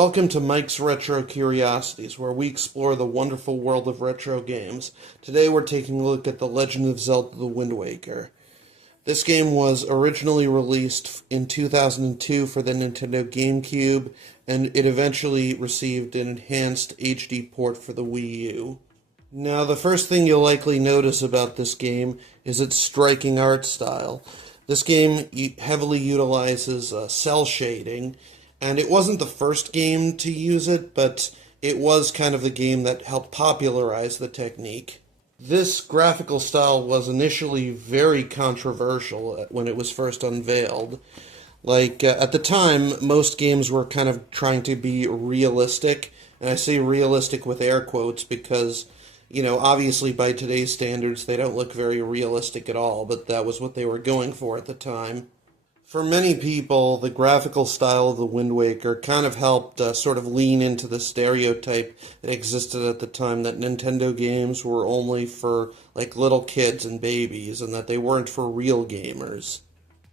Welcome to Mike's Retro Curiosities, where we explore the wonderful world of retro games. Today we're taking a look at The Legend of Zelda: The Wind Waker. This game was originally released in 2002 for the Nintendo GameCube, and it eventually received an enhanced HD port for the Wii U. Now, the first thing you'll likely notice about this game is its striking art style. This game heavily utilizes cell shading, and it wasn't the first game to use it, but it was kind of the game that helped popularize the technique. This graphical style was initially very controversial when it was first unveiled. At the time, most games were kind of trying to be realistic, and I say realistic with air quotes because, obviously by today's standards, they don't look very realistic at all, but that was what they were going for at the time. For many people, the graphical style of the Wind Waker kind of helped sort of lean into the stereotype that existed at the time that Nintendo games were only for little kids and babies and that they weren't for real gamers.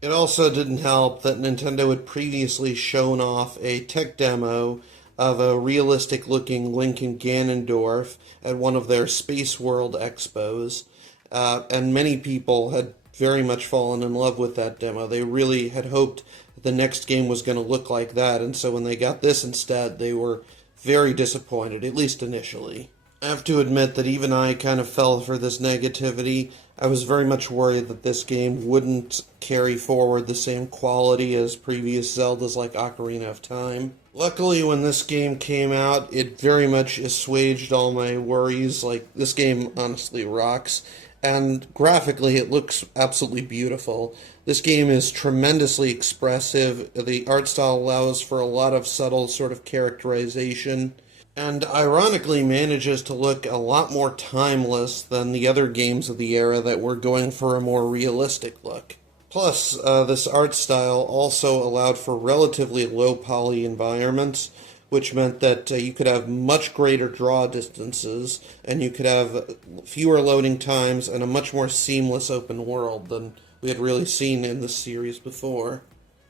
It also didn't help that Nintendo had previously shown off a tech demo of a realistic-looking Link and Ganondorf at one of their Space World expos, and many people had very much fallen in love with that demo. They really had hoped the next game was going to look like that, and so when they got this instead, they were very disappointed, at least initially. I have to admit that even I kind of fell for this negativity. I was very much worried that this game wouldn't carry forward the same quality as previous Zeldas like Ocarina of Time. Luckily, when this game came out, it very much assuaged all my worries. This game honestly rocks. And graphically, it looks absolutely beautiful. This game is tremendously expressive. The art style allows for a lot of subtle sort of characterization, and ironically manages to look a lot more timeless than the other games of the era that were going for a more realistic look. Plus, this art style also allowed for relatively low-poly environments, which meant that you could have much greater draw distances, and you could have fewer loading times and a much more seamless open world than we had really seen in the series before.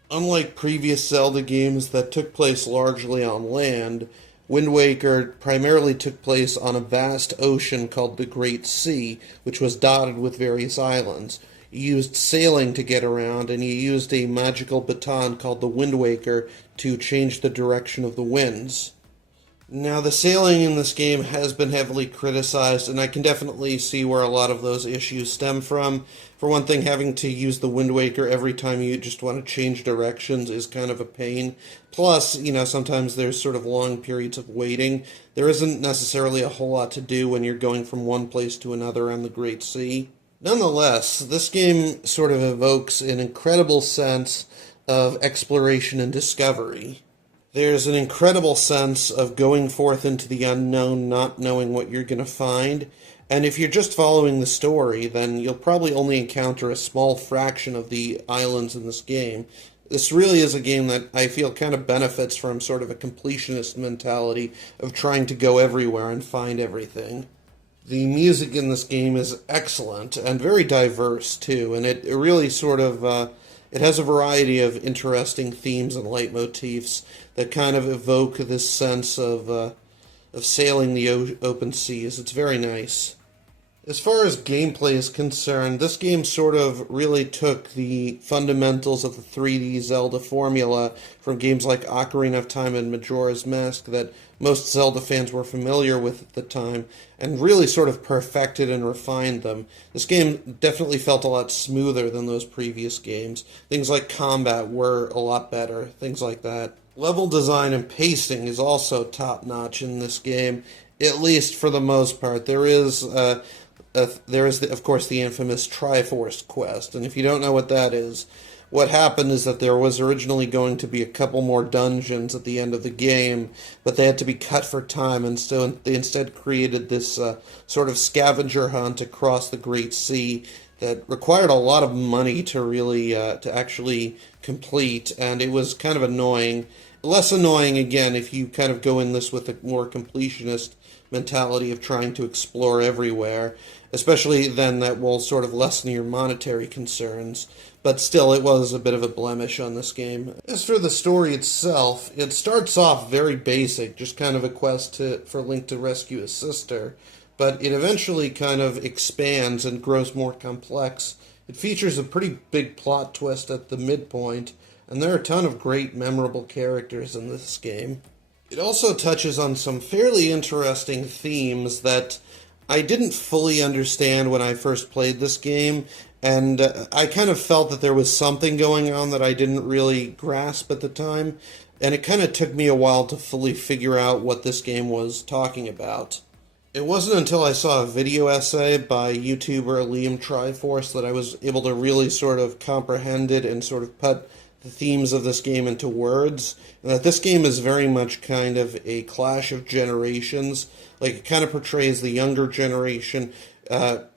Unlike previous Zelda games that took place largely on land, Wind Waker primarily took place on a vast ocean called the Great Sea, which was dotted with various islands. You used sailing to get around, and you used a magical baton called the Wind Waker to change the direction of the winds. Now, the sailing in this game has been heavily criticized, and I can definitely see where a lot of those issues stem from. For one thing, having to use the Wind Waker every time you just want to change directions is kind of a pain. Plus, sometimes there's sort of long periods of waiting. There isn't necessarily a whole lot to do when you're going from one place to another on the Great Sea. Nonetheless, this game sort of evokes an incredible sense of exploration and discovery. There's an incredible sense of going forth into the unknown, not knowing what you're going to find. And if you're just following the story, then you'll probably only encounter a small fraction of the islands in this game. This really is a game that I feel kind of benefits from sort of a completionist mentality of trying to go everywhere and find everything. The music in this game is excellent and very diverse, too, and it really sort of, it has a variety of interesting themes and leitmotifs that kind of evoke this sense of sailing the open seas. It's very nice. As far as gameplay is concerned, this game sort of really took the fundamentals of the 3D Zelda formula from games like Ocarina of Time and Majora's Mask that most Zelda fans were familiar with at the time, and really sort of perfected and refined them. This game definitely felt a lot smoother than those previous games. Things like combat were a lot better, things like that. Level design and pacing is also top-notch in this game, at least for the most part. There is, of course, the infamous Triforce quest, and if you don't know what that is, what happened is that there was originally going to be a couple more dungeons at the end of the game, but they had to be cut for time, and so they instead created this sort of scavenger hunt across the Great Sea that required a lot of money to really, to actually complete, and it was kind of annoying. Less annoying, again, if you kind of go in this with a more completionist mentality of trying to explore everywhere. especially then that will sort of lessen your monetary concerns. But still, it was a bit of a blemish on this game. As for the story itself, it starts off very basic, just kind of a quest for Link to rescue his sister, but it eventually kind of expands and grows more complex. It features a pretty big plot twist at the midpoint, and there are a ton of great, memorable characters in this game. It also touches on some fairly interesting themes that I didn't fully understand when I first played this game, and I kind of felt that there was something going on that I didn't really grasp at the time, and it kind of took me a while to fully figure out what this game was talking about. It wasn't until I saw a video essay by YouTuber Liam Triforce that I was able to really sort of comprehend it and sort of put the themes of this game into words, and that this game is very much kind of a clash of generations. Like, it kind of portrays the younger generation,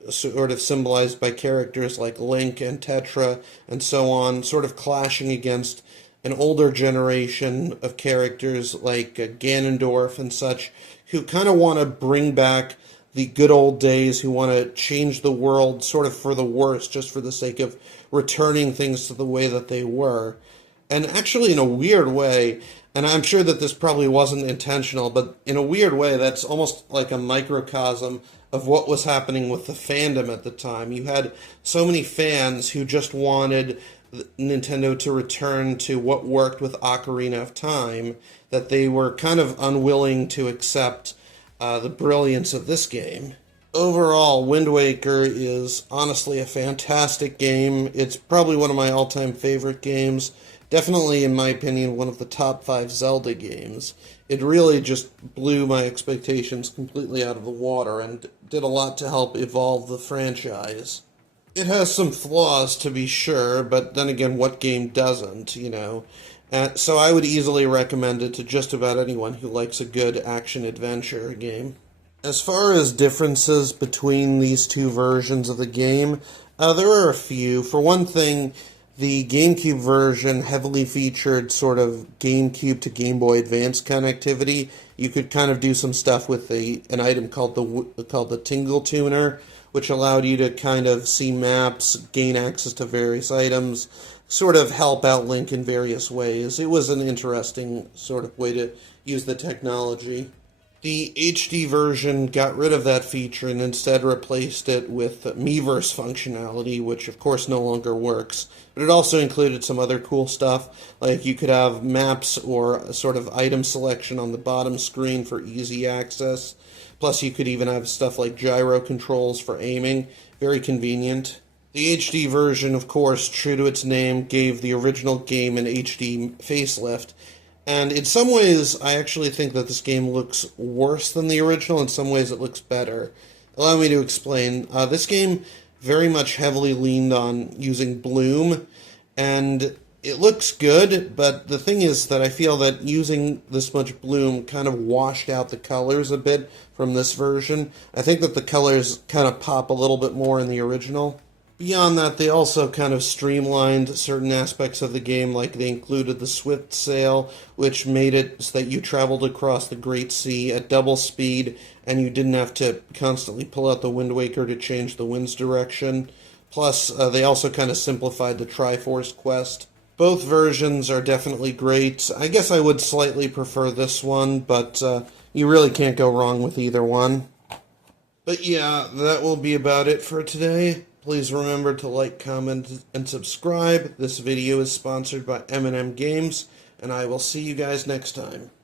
sort of symbolized by characters like Link and Tetra and so on, sort of clashing against an older generation of characters like Ganondorf and such, who kind of want to bring back the good old days, who want to change the world sort of for the worse, just for the sake of returning things to the way that they were. And actually, in a weird way, and I'm sure that this probably wasn't intentional, but in a weird way, that's almost like a microcosm of what was happening with the fandom at the time. You had so many fans who just wanted Nintendo to return to what worked with Ocarina of Time, that they were kind of unwilling to accept the brilliance of this game. Overall, Wind Waker is honestly a fantastic game. It's probably one of my all-time favorite games. Definitely, in my opinion, one of the top 5 Zelda games. It really just blew my expectations completely out of the water and did a lot to help evolve the franchise. It has some flaws, to be sure, but then again, what game doesn't, you know? So I would easily recommend it to just about anyone who likes a good action-adventure game. As far as differences between these two versions of the game, there are a few. For one thing, the GameCube version heavily featured sort of GameCube to Game Boy Advance connectivity. You could kind of do some stuff with an item called the Tingle Tuner, which allowed you to kind of see maps, gain access to various items, sort of help out Link in various ways. It was an interesting sort of way to use the technology. The HD version got rid of that feature and instead replaced it with Miiverse functionality, which of course no longer works. But it also included some other cool stuff, like you could have maps or a sort of item selection on the bottom screen for easy access. Plus you could even have stuff like gyro controls for aiming. Very convenient. The HD version, of course, true to its name, gave the original game an HD facelift. And in some ways, I actually think that this game looks worse than the original. In some ways, it looks better. Allow me to explain. This game very much heavily leaned on using bloom, and it looks good, but the thing is that I feel that using this much bloom kind of washed out the colors a bit from this version. I think that the colors kind of pop a little bit more in the original. Beyond that, they also kind of streamlined certain aspects of the game, like they included the Swift Sail, which made it so that you traveled across the Great Sea at double speed, and you didn't have to constantly pull out the Wind Waker to change the wind's direction. Plus, they also kind of simplified the Triforce quest. Both versions are definitely great. I guess I would slightly prefer this one, but you really can't go wrong with either one. But yeah, that will be about it for today. Please remember to like, comment, and subscribe. This video is sponsored by M&M Games, and I will see you guys next time.